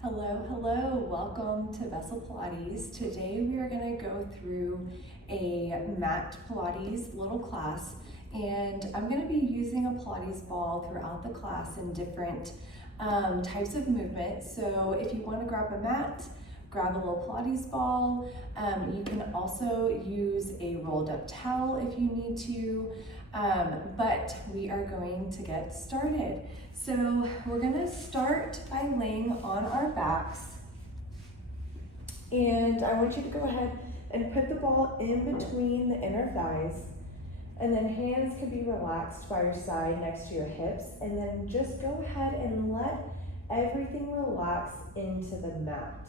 Hello, hello, welcome to Vessel Pilates. Today we are going to go through a mat Pilates little class, and I'm going to be using a Pilates ball throughout the class in different types of movement. So if you want to grab a mat, grab a little Pilates ball. You can also use a rolled up towel if you need to, but we are going to get started. So we're going to start by laying on our backs, and I want you to go ahead and put the ball in between the inner thighs, and then hands can be relaxed by your side next to your hips, and then just go ahead and let everything relax into the mat.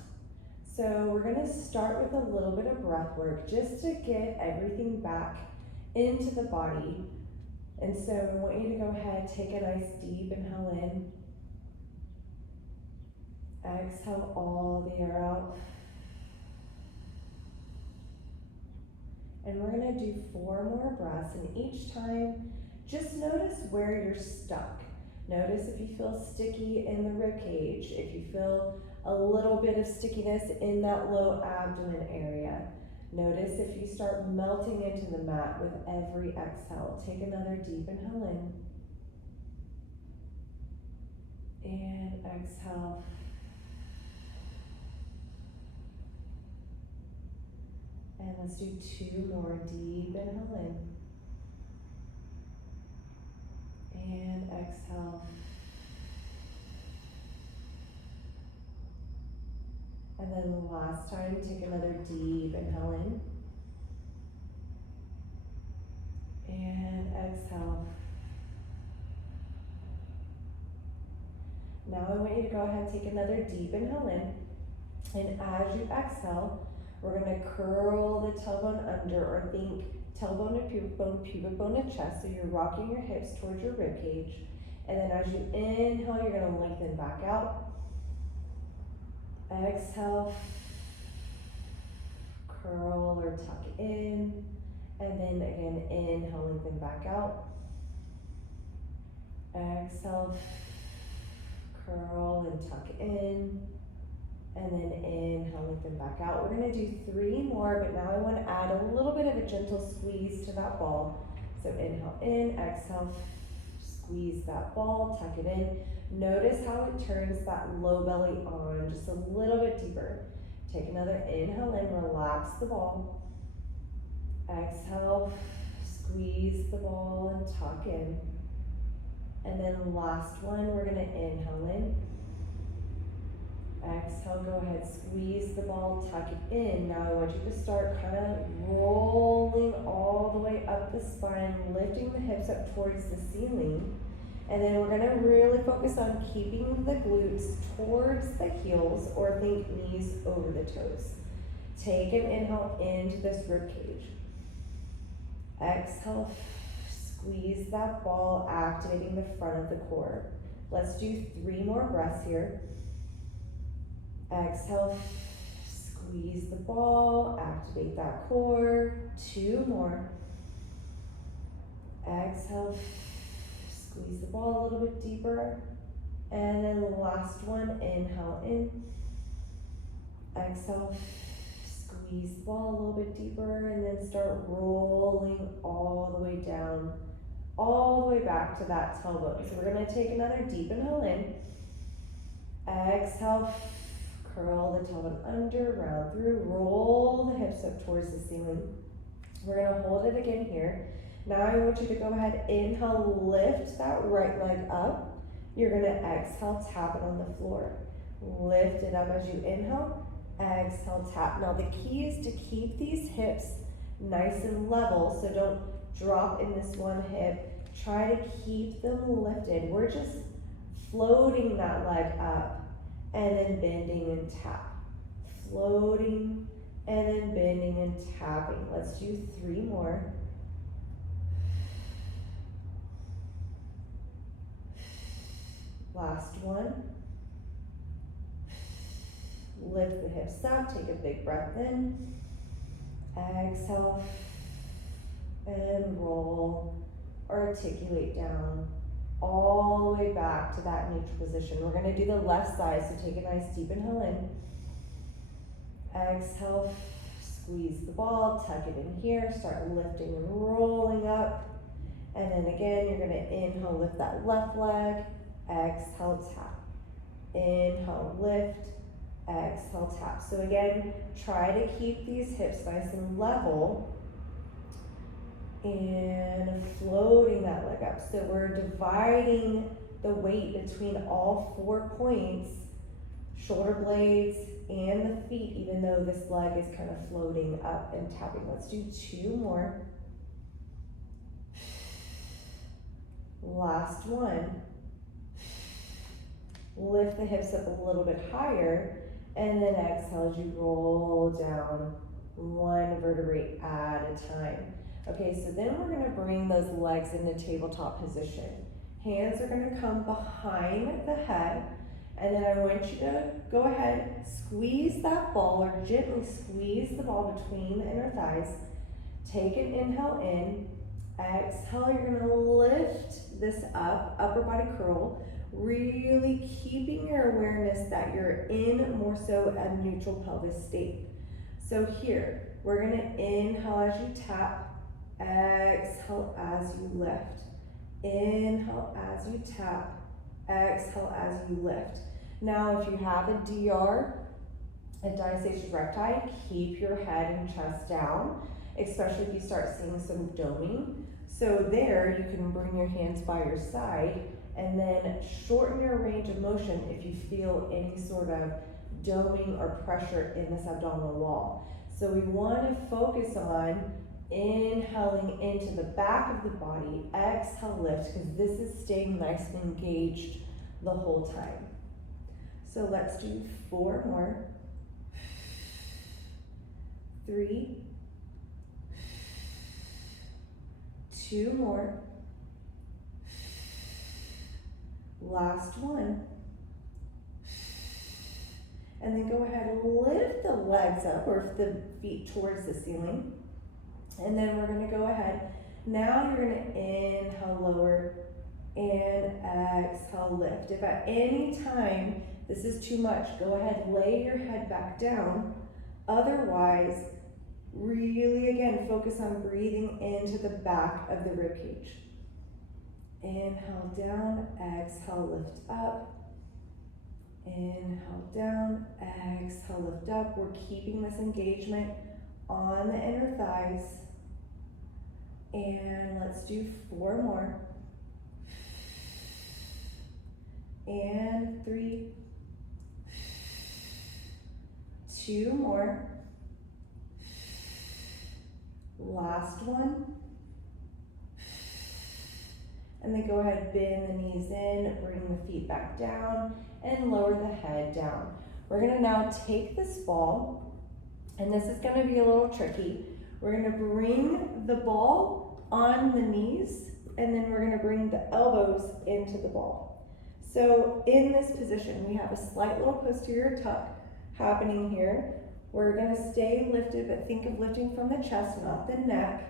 So we're going to start with a little bit of breath work just to get everything back into the body. And so I want you to go ahead, take a nice deep inhale in. Exhale all the air out. And we're going to do 4 more breaths, and each time just notice where you're stuck. Notice if you feel sticky in the rib cage, if you feel a little bit of stickiness in that low abdomen area. Notice if you start melting into the mat with every exhale. Take another deep inhale in. And exhale. And let's do 2 more. Deep inhale in. And exhale. And then the last time, take another deep inhale in. And exhale. Now I want you to go ahead and take another deep inhale in. And as you exhale, we're going to curl the tailbone under, or think tailbone to pubic bone to chest. So you're rocking your hips towards your rib cage. And then as you inhale, you're going to lengthen back out. Exhale, curl or tuck in, and then again inhale, lengthen back out. Exhale, curl and tuck in, and then inhale, lengthen back out. We're going to do 3 more, but now I want to add a little bit of a gentle squeeze to that ball. So inhale in, exhale, squeeze that ball, tuck it in. Notice how it turns that low belly on just a little bit deeper. Take another inhale in, relax the ball. Exhale, squeeze the ball and tuck in. And then last one, we're going to inhale in. Exhale, go ahead, squeeze the ball, tuck it in. Now I want you to start kind of rolling all the way up the spine, lifting the hips up towards the ceiling. And then we're going to really focus on keeping the glutes towards the heels, or think knees over the toes. Take an inhale into this rib cage. Exhale, squeeze that ball, activating the front of the core. Let's do 3 more breaths here. Exhale, squeeze the ball, activate that core. 2 more. Exhale, squeeze the ball a little bit deeper. And then the last one, inhale in. Exhale, squeeze the ball a little bit deeper, and then start rolling all the way down, all the way back to that tailbone. So we're going to take another deep inhale in. Exhale, curl the tailbone under, round through, roll the hips up towards the ceiling. We're going to hold it again here. Now I want you to go ahead, inhale, lift that right leg up. You're going to exhale, tap it on the floor. Lift it up as you inhale, exhale, tap. Now the key is to keep these hips nice and level, so don't drop in this one hip. Try to keep them lifted. We're just floating that leg up and then bending and tap. Floating and then bending and tapping. Let's do 3 more. Last one. Lift the hips up, take a big breath in. Exhale and roll, articulate down. all the way back to that neutral position. We're gonna do the left side, so take a nice deep inhale in. Exhale, squeeze the ball, tuck it in here, start lifting and rolling up. And then again, you're gonna inhale, lift that left leg, exhale, tap. Inhale, lift, exhale, tap. So again, try to keep these hips nice and level and floating that leg up. So we're dividing the weight between all 4 points, shoulder blades and the feet, even though this leg is kind of floating up and tapping. Let's do 2 more. Last one. Lift the hips up a little bit higher, and then exhale as you roll down 1 vertebrae at a time. Okay, so then we're gonna bring those legs into tabletop position. Hands are gonna come behind the head, and then I want you to go ahead, squeeze that ball, or gently squeeze the ball between the inner thighs. Take an inhale in, exhale, you're gonna lift this up, upper body curl, really keeping your awareness that you're in more so a neutral pelvis state. So here, we're gonna inhale as you tap, exhale as you lift. Inhale as you tap, exhale as you lift. Now, if you have a DR, a diastasis recti, keep your head and chest down, especially if you start seeing some doming. So there, you can bring your hands by your side and then shorten your range of motion if you feel any sort of doming or pressure in this abdominal wall. So we want to focus on inhaling into the back of the body, exhale, lift, because this is staying nice and engaged the whole time. So let's do 4 more. 3, 2 more. Last one. And then go ahead and lift the legs up, or the feet towards the ceiling. And then we're gonna go ahead. Now you're gonna inhale, lower, and exhale, lift. If at any time this is too much, go ahead, lay your head back down. Otherwise, really again, focus on breathing into the back of the ribcage. Inhale down, exhale, lift up. Inhale down, exhale, lift up. We're keeping this engagement on the inner thighs. And let's do 4 more. And 3, 2 more. Last one. And then go ahead, bend the knees in, bring the feet back down, and lower the head down. We're gonna now take this ball, and this is gonna be a little tricky. We're gonna bring the ball on the knees, and then we're gonna bring the elbows into the ball. So in this position, we have a slight little posterior tuck happening here. We're gonna stay lifted, but think of lifting from the chest, not the neck.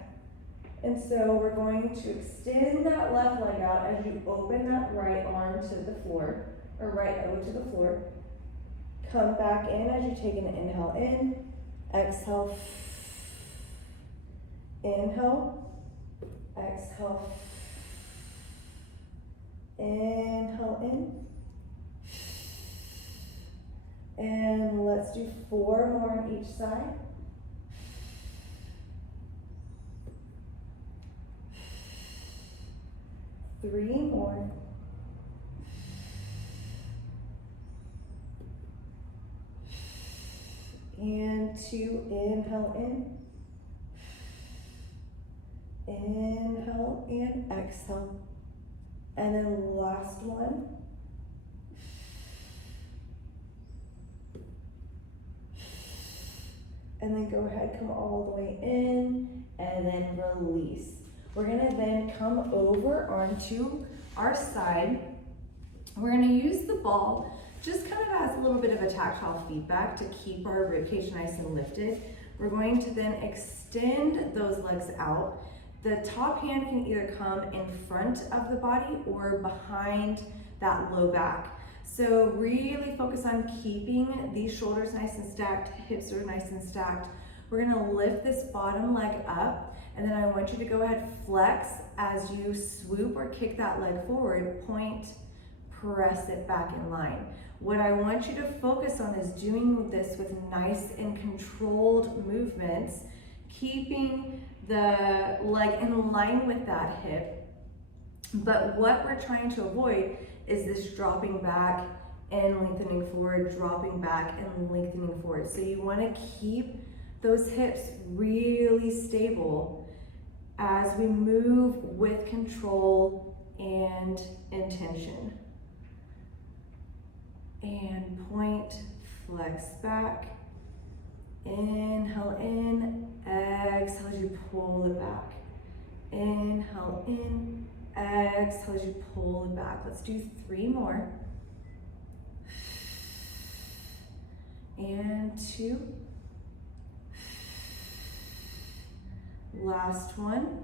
And so we're going to extend that left leg out as you open that right arm to the floor, or right elbow to the floor. Come back in as you take an inhale in, exhale, inhale, exhale, inhale in. And let's do 4 more on each side. Three more. And 2, inhale in. Inhale and exhale. And then last one. And then go ahead, come all the way in, and then release. We're gonna then come over onto our side. We're gonna use the ball just kind of as a little bit of a tactile feedback to keep our ribcage nice and lifted. We're going to then extend those legs out, The top hand can either come in front of the body or behind that low back. So really focus on keeping these shoulders nice and stacked, hips are nice and stacked. We're gonna lift this bottom leg up, and then I want you to go ahead, flex as you swoop or kick that leg forward, point, press it back in line. What I want you to focus on is doing this with nice and controlled movements, keeping the leg in line with that hip. But what we're trying to avoid is this dropping back and lengthening forward, dropping back and lengthening forward. So you want to keep those hips really stable as we move with control and intention. And point, flex back, inhale in, exhale as you pull it back. Inhale in, exhale as you pull it back. Let's do 3 more. And 2. Last one.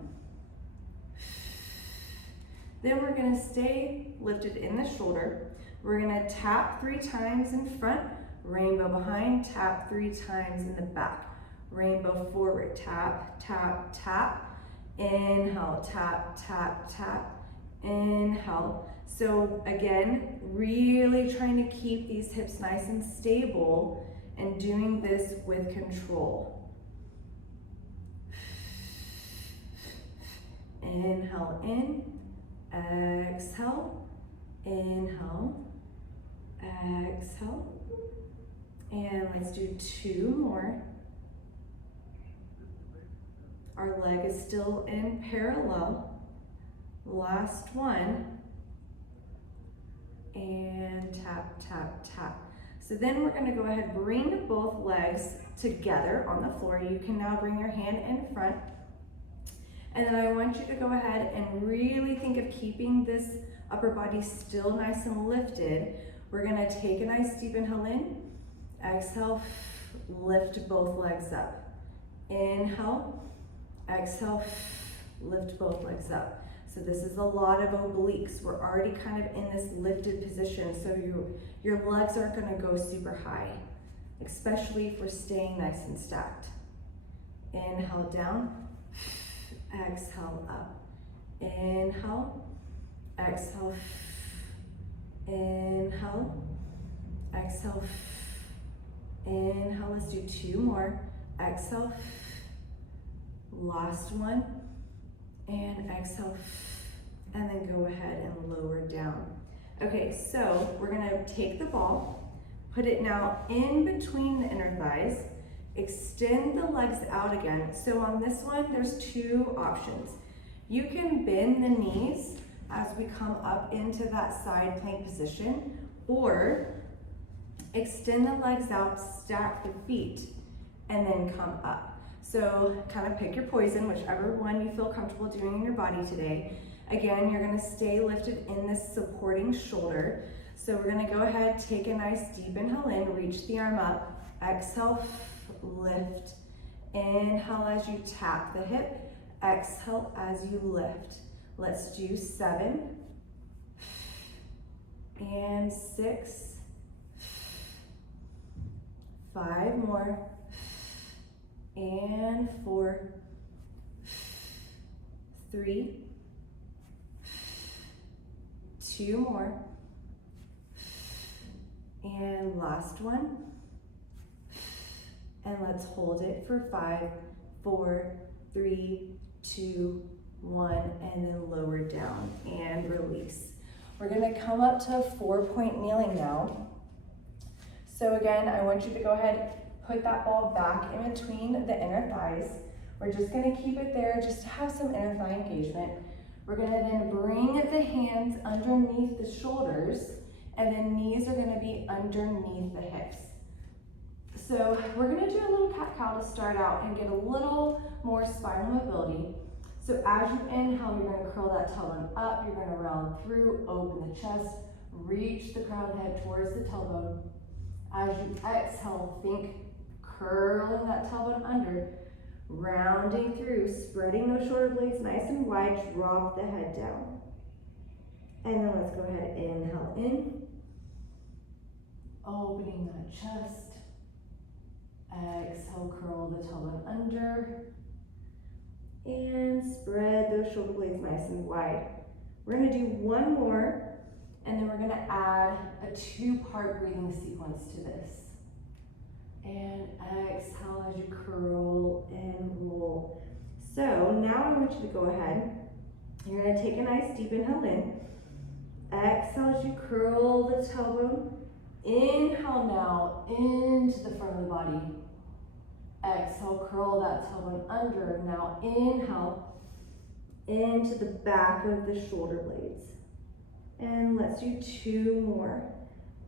Then we're gonna stay lifted in the shoulder. We're gonna tap 3 times in front, rainbow behind, tap 3 times in the back. Rainbow forward, tap, tap, tap. Inhale, tap, tap, tap. Inhale. So again, really trying to keep these hips nice and stable and doing this with control. Inhale in, exhale, inhale, exhale, and let's do 2 more. Our leg is still in parallel. Last one, and tap, tap, tap. So then we're gonna go ahead, bring both legs together on the floor. You can now bring your hand in front. And then I want you to go ahead and really think of keeping this upper body still nice and lifted. We're gonna take a nice deep inhale in, exhale, lift both legs up. Inhale, exhale, lift both legs up. So this is a lot of obliques. We're already kind of in this lifted position, so your legs aren't gonna go super high, especially if we're staying nice and stacked. Inhale down, exhale up. Inhale, exhale, inhale, exhale, inhale. Let's do 2 more. Exhale, last one, and exhale, and then go ahead and lower down. Okay, so we're gonna take the ball, put it now in between the inner thighs, extend the legs out again. So on this one, there's 2 options. You can bend the knees as we come up into that side plank position, or extend the legs out, stack the feet, and then come up. So kind of pick your poison, whichever one you feel comfortable doing in your body today. Again, you're gonna stay lifted in this supporting shoulder. So we're gonna go ahead, take a nice deep inhale in, reach the arm up, exhale, lift. Inhale as you tap the hip, exhale as you lift. Let's do 7 and 6, 5 more, and 4, 3, 2 more, and last one. And let's hold it for 5, 4, 3, 2, 1, and then lower down and release. We're gonna come up to a 4-point kneeling now. So again, I want you to go ahead, put that ball back in between the inner thighs. We're just gonna keep it there, just to have some inner thigh engagement. We're gonna then bring the hands underneath the shoulders, and then knees are gonna be underneath the hips. So we're gonna do a little cat-cow to start out and get a little more spinal mobility. So as you inhale, you're gonna curl that tailbone up, you're gonna round through, open the chest, reach the crown of the head towards the tailbone. As you exhale, think curling that tailbone under, Rounding through, spreading those shoulder blades nice and wide, drop the head down. And then let's go ahead, inhale in. Opening that chest. Exhale, curl the tailbone under. And spread those shoulder blades nice and wide. We're gonna do one more, and then we're gonna add a 2-part breathing sequence to this. And exhale as you curl and roll. So now I want you to go ahead. You're gonna take a nice deep inhale in. Exhale as you curl the tailbone. Inhale now into the front of the body. Exhale, curl that tailbone under. Now inhale into the back of the shoulder blades. And let's do 2 more.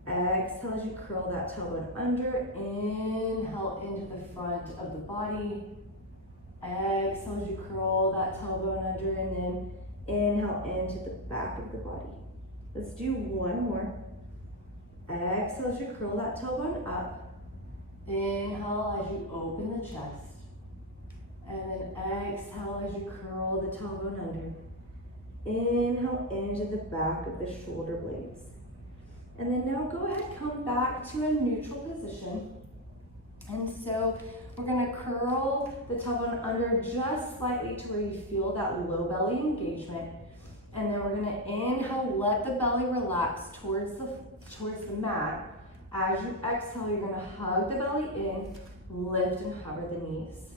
Exhale as you curl that tailbone under. Inhale into the front of the body. Exhale as you curl that tailbone under, and then inhale into the back of the body. Let's do 1 more. Exhale as you curl that tailbone up. Inhale as you open the chest. And then exhale as you curl the tailbone under. Inhale into the back of the shoulder blades. And then now go ahead, come back to a neutral position. And so we're gonna curl the tailbone under just slightly to where you feel that low belly engagement. And then we're gonna inhale, let the belly relax towards the mat. As you exhale, you're gonna hug the belly in, lift and hover the knees.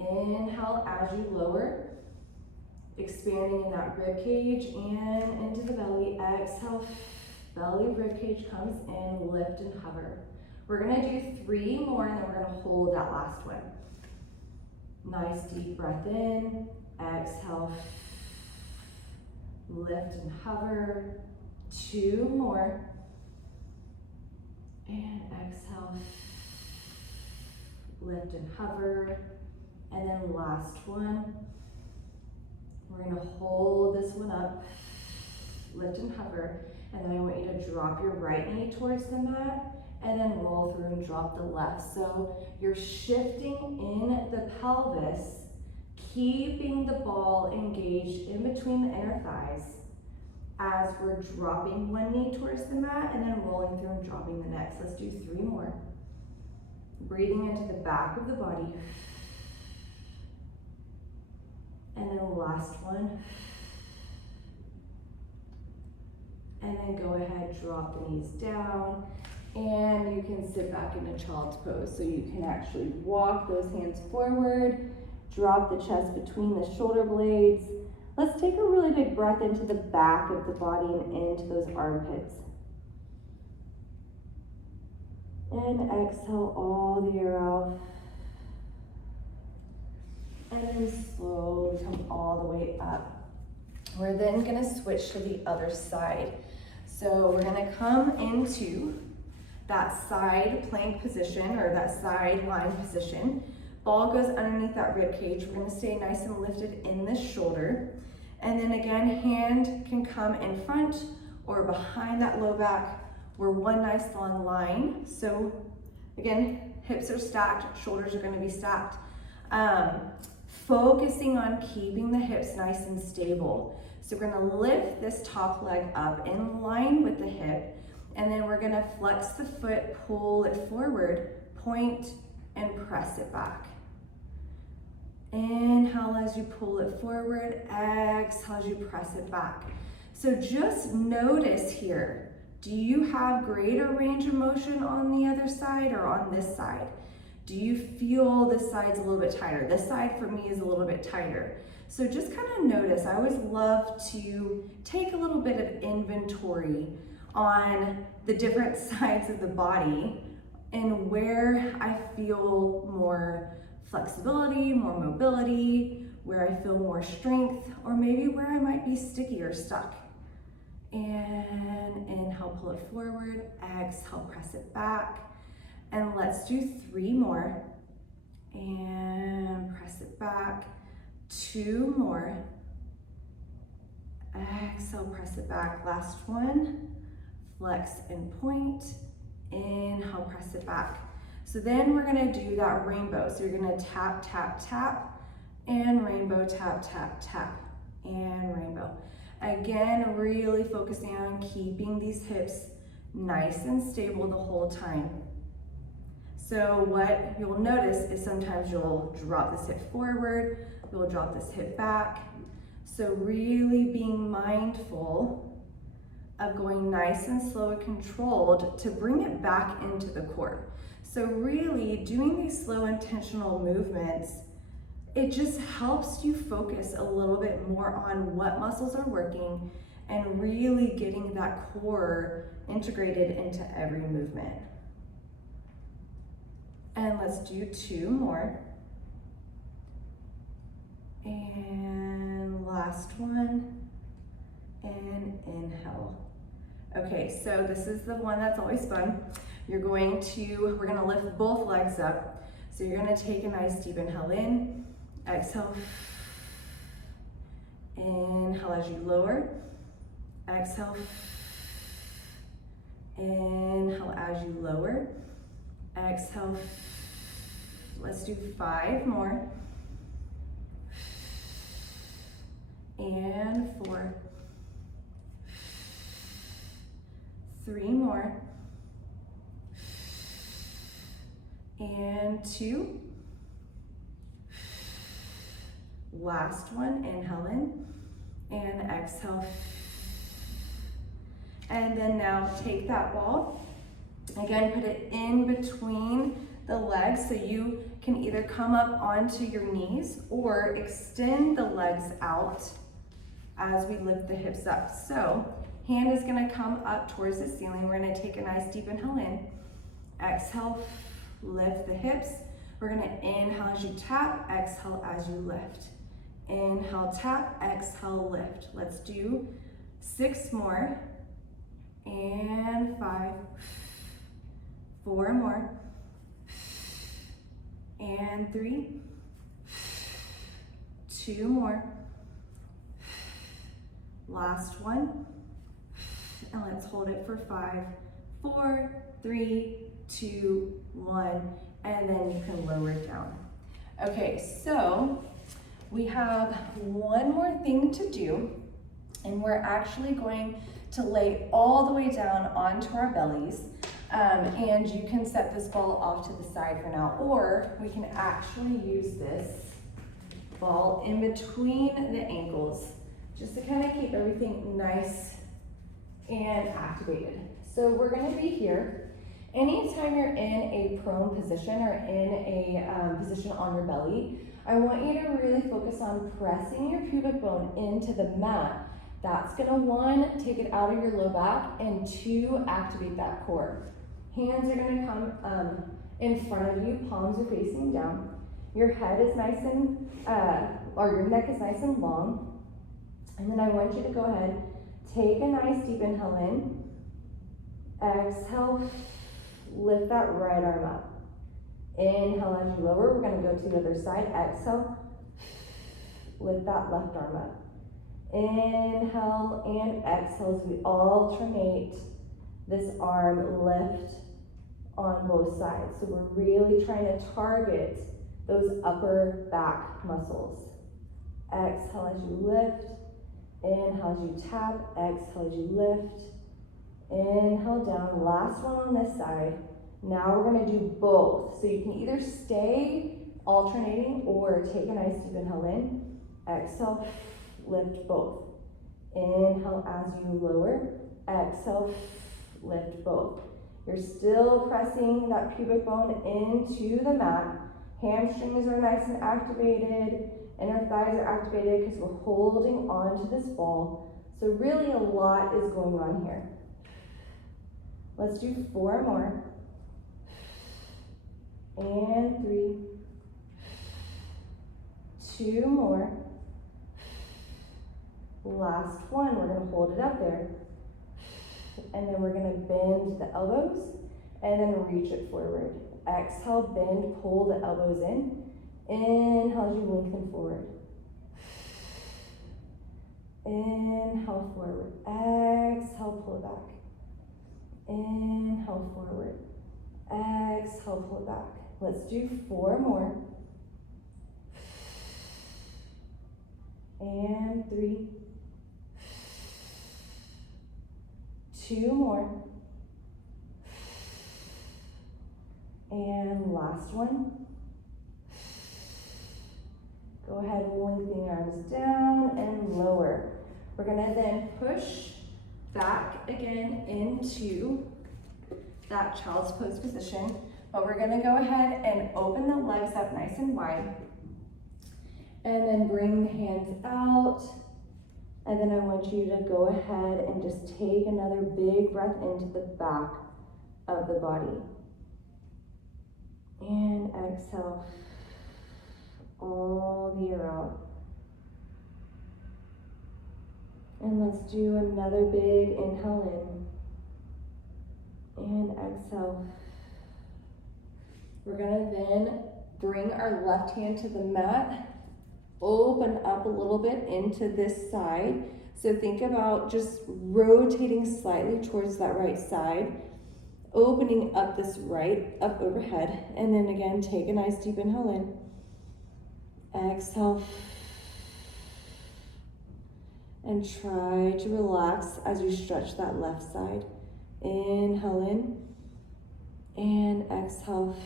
Inhale as you lower, expanding in that rib cage and into the belly. Exhale, belly rib cage comes in, lift and hover. We're gonna do 3 more, and then we're gonna hold that last one. Nice deep breath in, exhale, lift and hover. 2 more, and exhale, lift and hover. And then last one. We're gonna hold this one up, lift and hover, and then I want you to drop your right knee towards the mat, and then roll through and drop the left. So you're shifting in the pelvis, keeping the ball engaged in between the inner thighs as we're dropping one knee towards the mat and then rolling through and dropping the next. Let's do 3 more. Breathing into the back of the body. And then last one. And then go ahead, drop the knees down. And you can sit back in a child's pose. So you can actually walk those hands forward, drop the chest between the shoulder blades. Let's take a really big breath into the back of the body and into those armpits. And exhale all the air out. And then slowly come all the way up. We're then gonna switch to the other side. So we're gonna come into that side plank position or that side lying position. Ball goes underneath that rib cage. We're gonna stay nice and lifted in the shoulder. And then again, hand can come in front or behind that low back. We're one nice long line. So again, hips are stacked, shoulders are gonna be stacked. Focusing on keeping the hips nice and stable. So we're gonna lift this top leg up in line with the hip, and then we're gonna flex the foot, pull it forward, point, and press it back. Inhale as you pull it forward, exhale as you press it back. So just notice here, do you have greater range of motion on the other side or on this side? Do you feel this side's a little bit tighter? This side for me is a little bit tighter. So just kind of notice. I always love to take a little bit of inventory on the different sides of the body and where I feel more flexibility, more mobility, where I feel more strength, or maybe where I might be sticky or stuck. And inhale, pull it forward, exhale, press it back. And let's do 3 more. And press it back. 2 more. Exhale, press it back. Last one. Flex and point. Inhale, press it back. So then we're gonna do that rainbow. So you're gonna tap, tap, tap, and rainbow, tap, tap, tap, and rainbow. Again, really focusing on keeping these hips nice and stable the whole time. So what you'll notice is sometimes you'll drop this hip forward, you'll drop this hip back. So really being mindful of going nice and slow and controlled to bring it back into the core. So really doing these slow intentional movements, it just helps you focus a little bit more on what muscles are working and really getting that core integrated into every movement. And let's do 2 more. And last one, and inhale. Okay, so this is the one that's always fun. We're gonna lift both legs up. So you're gonna take a nice deep inhale in, exhale, inhale as you lower, exhale, inhale as you lower, exhale. Let's do 5 more, and 4, 3 more, and 2. Last one, inhale in and exhale. And then now take that ball, again, put it in between the legs so you can either come up onto your knees or extend the legs out as we lift the hips up. So hand is gonna come up towards the ceiling. We're gonna take a nice deep inhale in, exhale, lift the hips. We're gonna inhale as you tap, exhale as you lift. Inhale, tap, exhale, lift. Let's do 6 more, and 5, 4 more, and 3, 2 more, last one, and let's hold it for 5, 4, 3, 2, 1, and then you can lower it down. Okay, so we have one more thing to do, and we're actually going to lay all the way down onto our bellies, and you can set this ball off to the side for now, or we can actually use this ball in between the ankles just to kind of keep everything nice and activated. So we're going to be here. Anytime you're in a prone position or in a position on your belly, I want you to really focus on pressing your pubic bone into the mat. That's gonna, 1, take it out of your low back, and 2, activate that core. Hands are gonna come in front of you, palms are facing down. Your head is nice and, or your neck is nice and long. And then I want you to go ahead, take a nice deep inhale in, exhale, lift that right arm up. Inhale as you lower, we're gonna go to the other side, exhale, lift that left arm up. Inhale and exhale as we alternate this arm lift on both sides. So we're really trying to target those upper back muscles. Exhale as you lift, inhale as you tap, exhale as you lift, inhale down, last one on this side. Now we're gonna do both. So you can either stay alternating or take a nice deep inhale in, exhale, lift both. Inhale as you lower, exhale, lift both. You're still pressing that pubic bone into the mat. Hamstrings are nice and activated, and our thighs are activated because we're holding on to this ball. So really a lot is going on here. Let's do 4 more. And 3, 2 more. Last one, we're gonna hold it up there. And then we're gonna bend the elbows and then reach it forward. Exhale, bend, pull the elbows in. Inhale as you lengthen forward. Inhale forward. Exhale, pull it back. Inhale forward. Exhale, exhale, pull it back. Let's do 4 more. And 3. 2 more. And last one. Go ahead and lengthen your arms down and lower. We're gonna then push back again into that child's pose position, but we're gonna go ahead and open the legs up nice and wide, and then bring the hands out, and then I want you to go ahead and just take another big breath into the back of the body, and exhale all the air out. And let's do another big inhale in and exhale. We're gonna then bring our left hand to the mat, open up a little bit into this side. So think about just rotating slightly towards that right side, opening up this right up overhead, and then again, take a nice deep inhale in, exhale, and try to relax as you stretch that left side. Inhale in and exhale.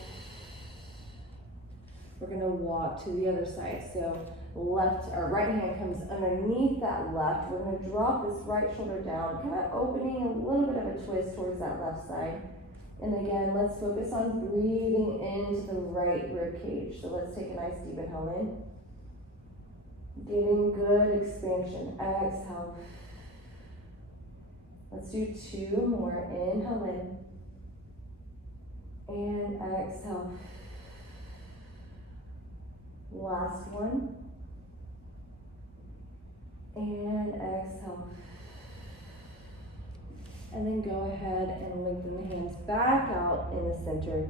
We're gonna walk to the other side. So left or right hand comes underneath that left. We're gonna drop this right shoulder down, kind of opening a little bit of a twist towards that left side. And again, let's focus on breathing into the right rib cage. So let's take a nice deep inhale in. Getting good expansion. Exhale. Let's do 2 more. Inhale in. And exhale. Last one. And exhale. And then go ahead and lengthen the hands back out in the center.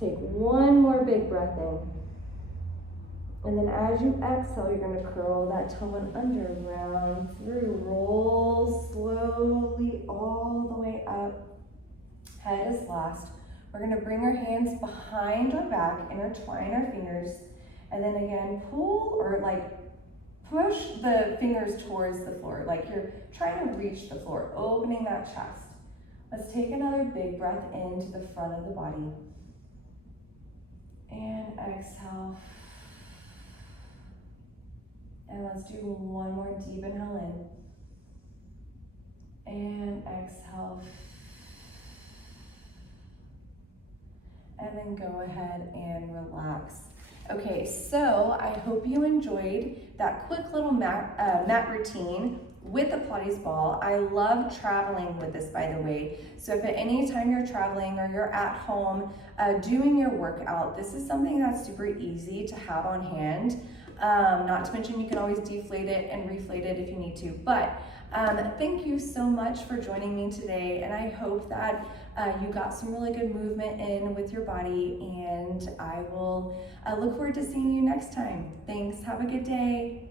Take 1 more big breath in. And then as you exhale, you're gonna curl that toe under, round through, roll slowly all the way up. Head is last. We're gonna bring our hands behind our back, intertwine our fingers, and then again, pull or push the fingers towards the floor, like you're trying to reach the floor, opening that chest. Let's take another big breath into the front of the body. And exhale. And let's do 1 more deep inhale in. And exhale. And then go ahead and relax. Okay, so I hope you enjoyed that quick little mat routine with the Pilates ball. I love traveling with this, by the way. So if at any time you're traveling or you're at home doing your workout, this is something that's super easy to have on hand. Not to mention you can always deflate it and reflate it if you need to. But thank you so much for joining me today, and I hope that you got some really good movement in with your body, and I will look forward to seeing you next time. Thanks, have a good day.